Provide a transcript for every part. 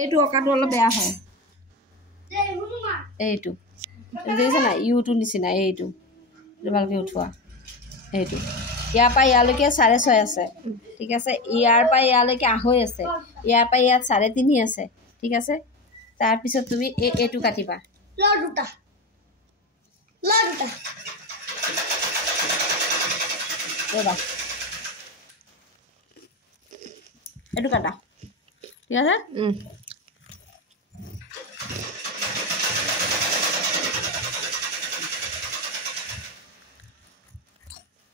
এইটো অকাটো অলপ বেয়া হয় এইটো দেখিছা নাই ইউটো নিচিনা এইটো ভালকৈ উঠোৱা এইটো ইয়াৰ পৰা ইয়ালৈকে 6.5 আছে ঠিক আছে ইয়াৰ পৰা ইয়ালৈকে 2.5 আছে ইয়াৰ পৰা ইয়াত 3.5 আছে ঠিক আছে তাৰপিছত তুমি এইটো কাটিবা দুটা ৰ'বা এইটো কাটা ঠিক আছে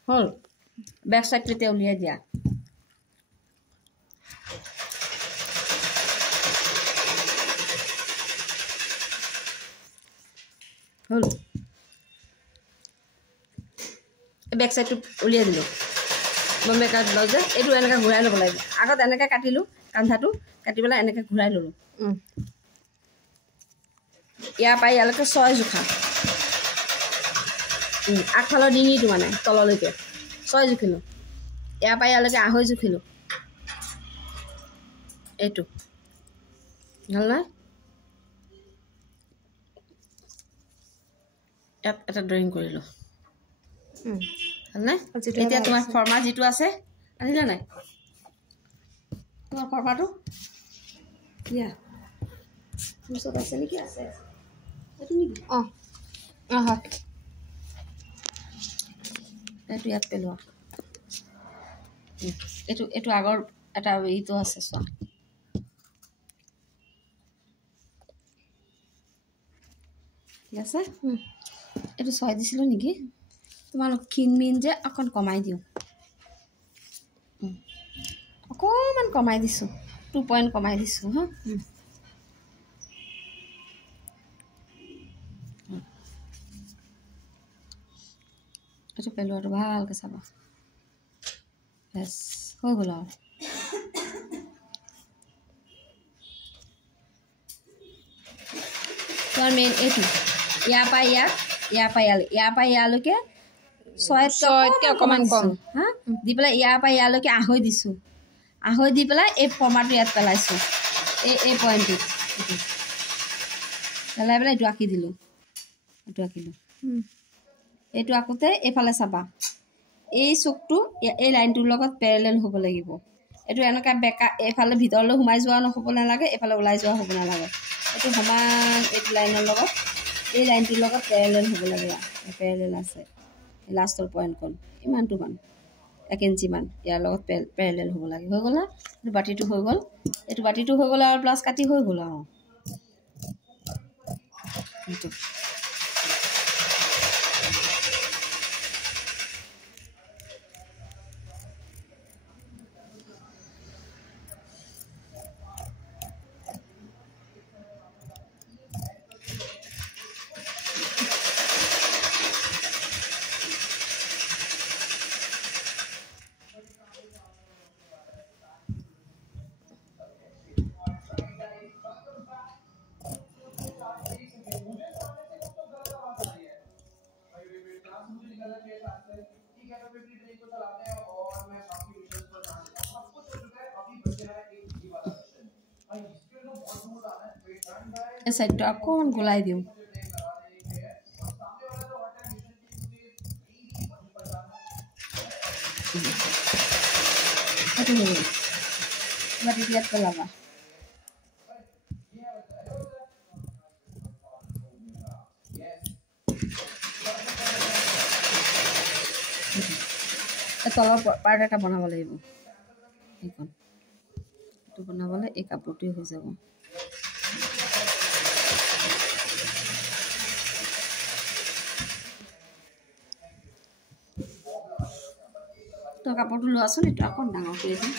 হ'ল বেক সাইডটো এতিয়া উলিয়াই দিয়া হ'ল বেক সাইডটো উলিয়াই দিলোঁ বম্বে কাট ব্লাউজ যে এইটো এনেকৈ ঘূৰাই ল'ব লাগিব আগত এনেকৈ কাটিলোঁ কান্ধাটো কাটি পেলাই এনেকৈ ঘূৰাই ল'লোঁ ইয়াৰ পৰা ইয়ালৈকে 6 জোখা আগফালৰ ডিঙিটো মানে তললৈকে 6 জুখিলোঁ ইয়াৰ পৰা ইয়ালৈকে 2.5 জুখিলোঁ এইটো ভাল নাই ইয়াত এটা ড্ৰয়িং কৰিলোঁ ভাল নাই এতিয়া তোমাৰ ফৰ্মা যিটো আছে আহিলে নাই তোমাৰ ফৰ্মাটো দিয়া ওচৰত আছে নেকি আছে এইটো নেকি হয় এইটো ইয়াত পেলোৱা এইটো আগৰ এটা এইটো আছে চোৱা ঠিক আছে এইটো 6 দিছিলোঁ নেকি তোমালোক ক্ষীণমিন যে অকণ কমাই দিওঁ অকণমান কমাই দিছোঁ 2 পইণ্ট কমাই দিছোঁ হা এইটো পেলোৱাটো ভালকৈ চাবা বেছ হৈ গ'ল আৰু তোমাৰ মেইন এইটো ইয়াৰ পৰা ইয়ালৈকে 6তকৈ অকণমান কম হা দি পেলাই ইয়াৰ পৰা ইয়ালৈকে 2.5 দিছোঁ 2.5 দি পেলাই এই ফৰ্মাটো ইয়াত পেলাইছোঁ এই পইণ্টটোত পেলাই পেলাই এইটো আঁকি দিলোঁ এইটো আঁকোতে এইফালে চাবা এই চুকটো এই লাইনটোৰ লগত পেৰেলেল হ'ব লাগিব এইটো এনেকৈ বেকা এইফালে ভিতৰলৈ সোমাই যোৱা হ'ব নালাগে এইফালে ওলাই যোৱা হ'ব নালাগে এইটো সমান এইটো লাইনৰ লগত এই লাইনটোৰ লগত পেৰেলেল হ'ব লাগে পেৰেলেল আছে লাষ্টৰ পইণ্টখন ইমানটো মান 1 ইঞ্চিমান ইয়াৰ লগত পেৰেলেল হ'ব লাগে হৈ গ'ল না এইটো বাতিটো হৈ গ'লে আৰু প্লাছ কাটি হৈ গ'ল আৰু এইটো এই সাইডটো অকণমান গোলাই দিওঁ এইটো বাতিটো ইয়াত পেলাবা তলৰ পাৰ্ট এটা বনাব লাগিব এইখন এইটো বনাবলৈ এই কাপোৰটোৱে হৈ যাব তো কাপোৰটো লোৱাচোন এইটো আকৌ ডাঙৰ কৰি দিম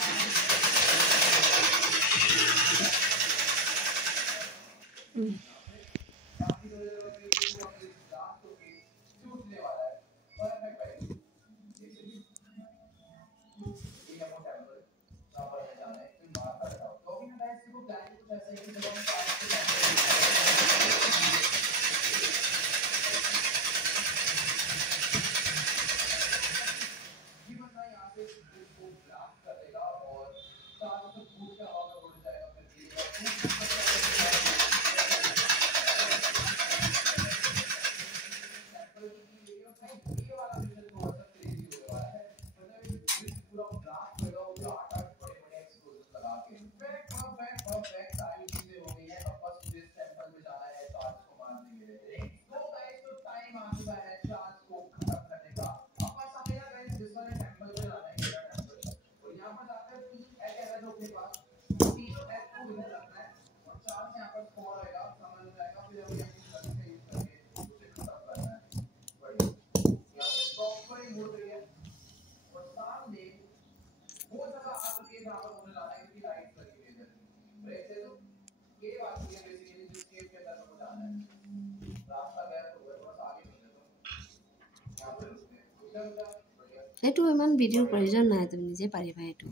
এইটো ইমান ভিডিঅ'ৰ প্ৰয়োজন নাই, তুমি নিজে পাৰিবা এইটো।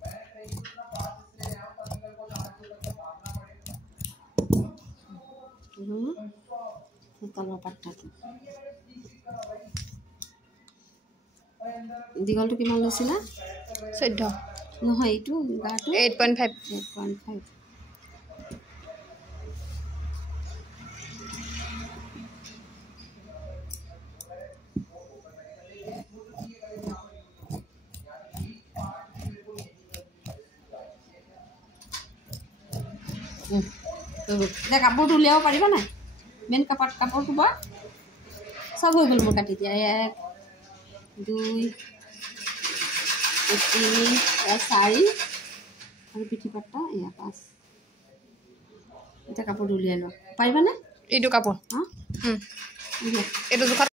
তলৰ পাত্তাটো দীঘলটো কিমান লৈছিলা? 14 নহয়, এইটো গাটো 8.5 8.5। এতিয়া কাপোৰটো উলিয়াব পাৰিবা নাই? মেইন কাপোৰটো বা চব হৈ গ'ল মোৰ কাটি দিয়া। 1 2 3 4 আৰু পিঠি পাত্তা এয়া 5। এতিয়া কাপোৰটো উলিয়াই লোৱা পাৰিবানে? এইটো কাপোৰ অঁ এইটো জোখা